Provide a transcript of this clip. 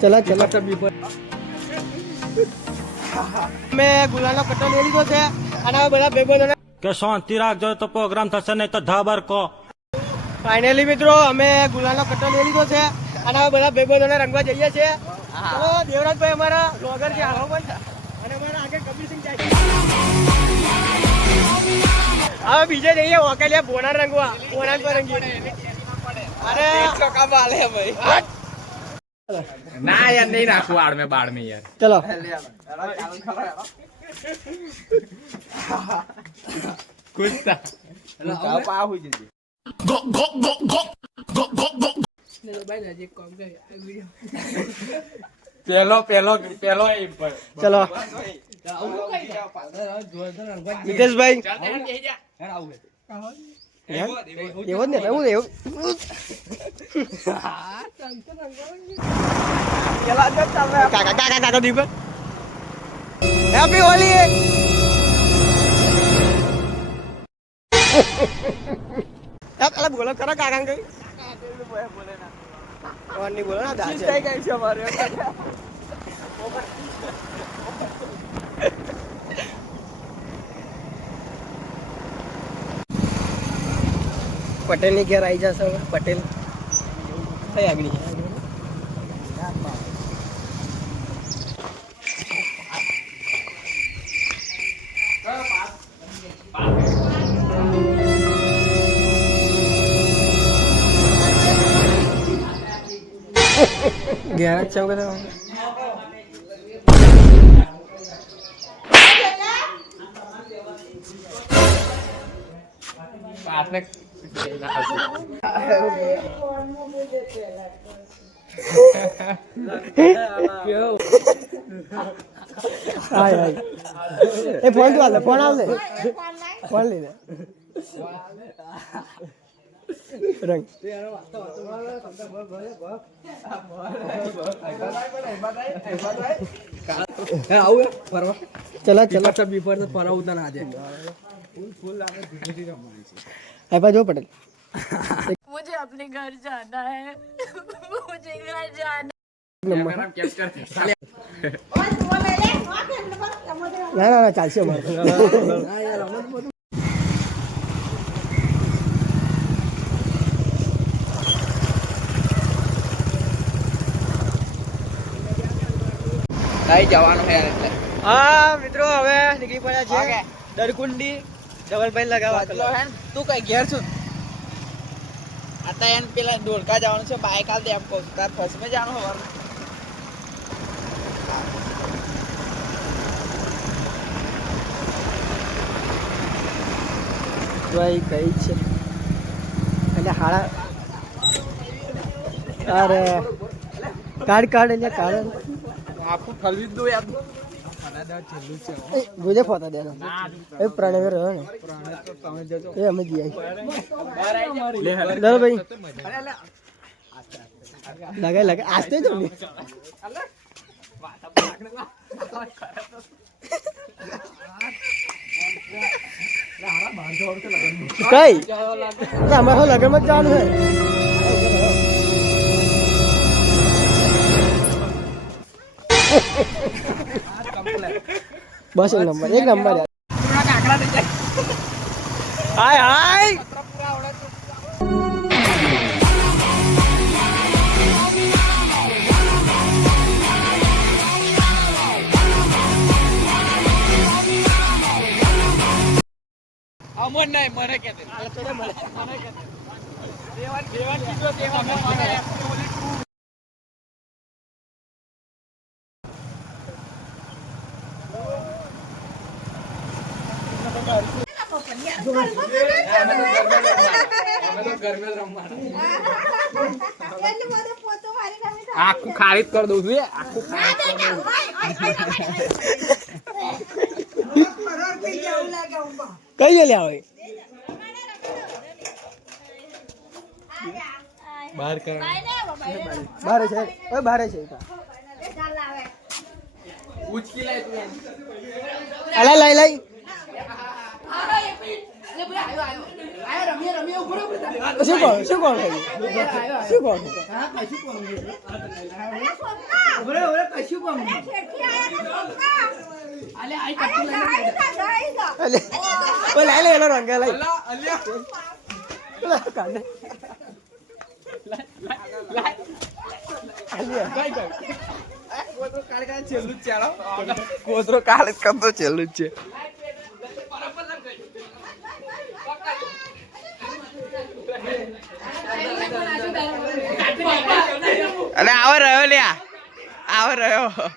ચલા ચલા મેં ગુલાબનો કટ્ટો લઈ લીધો છે અને હવે બધા ભેગો કે શાંતિ રાખજો તો પ્રોગ્રામ થશે નહીં તો ધાબર કો. ફાઇનલી મિત્રો અમે ગુલાબનો કટ્ટો લઈ લીધો છે અને હવે બધા ભેગો રંગવા જઈએ છીએ. તો દેવરાજભાઈ અમારા બ્લોગર છે આવો પણ અને અમારા આગળ કબીરસિંહ જાય હવે બીજે જઈએ ઓકેલિયા બોના રંગવા બોના પર રંગી અરે ચોકા બાલે ભાઈ ના યાર નહીં રાખવું આડ में बाढ़ में यार ચલો कुछ था पा हुई जी गो गो गो गो गो गो गो भाई ना जी कॉम गए वीडियो पहलो ચલો નિતેશભાઈ એવો જ ને એવું એવું કાકા કાકા કાકા દીપક હેપી હોલી અલા બોલો કરો કાકા કઈ બોલે ના બોલો ના દાજે કઈ કઈ છે મારે પટેલ ની ઘેર આવી જશે પટેલ કઈ આગળ ઘેર જ છે पार्टनर હાય હાય એ ફોન તો આલે ફોન આવલે ફોન લઈ લે રંગ આવું ફરવા ચલા ચલા सब बीफर से फरा उतना ना जाए આઈ પા જો પટેલ मुझे अपने घर जाना है मुझे घर जाना ના ના ના ચાલશે અમારે કઈ જવાનું છે એટલે હા મિત્રો હવે નીકળી પડ્યા છે દરકુંડી ધવલભાઈ લગાવવા તું કઈ ઘેર છું आता एन पेला ढोलका जवान से बाइक आल दे आपको तार फस में जानो हवर ભાઈ કઈ છે એટલે હાડા અરે કાર્ડ કાર્ડ એટલે કાર્ડ आपको खलवी दो यार ગુજે ફોટા દે એ પ્રણવ રહ્યો ને पुराने तो તમે જજો એ અમે જી આવી લે ભાઈ લગાય લગાય આસ્તે જ ને કઈ અમારે લગન માં જવાનું છે બસ એક નંબર હાય હાય અમર નહીં મને કે દે મને કે દેવાન કીધો દેવા મને આખું ખારીજ કરી દઉં છું આખું કઈ લે આવે બહાર કર બારે છે ઓય બારે છે ઉચકી લાય તું અલા લઈ લઈ શું કોણ શું કોણ શું કોણ લાઈ લે એનો રંગ લાઈ કાઢે કોતરો કાલે જ કરતો છેલ્લું જ છે અરે આવો રહ્યો લ્યા આવો રહ્યો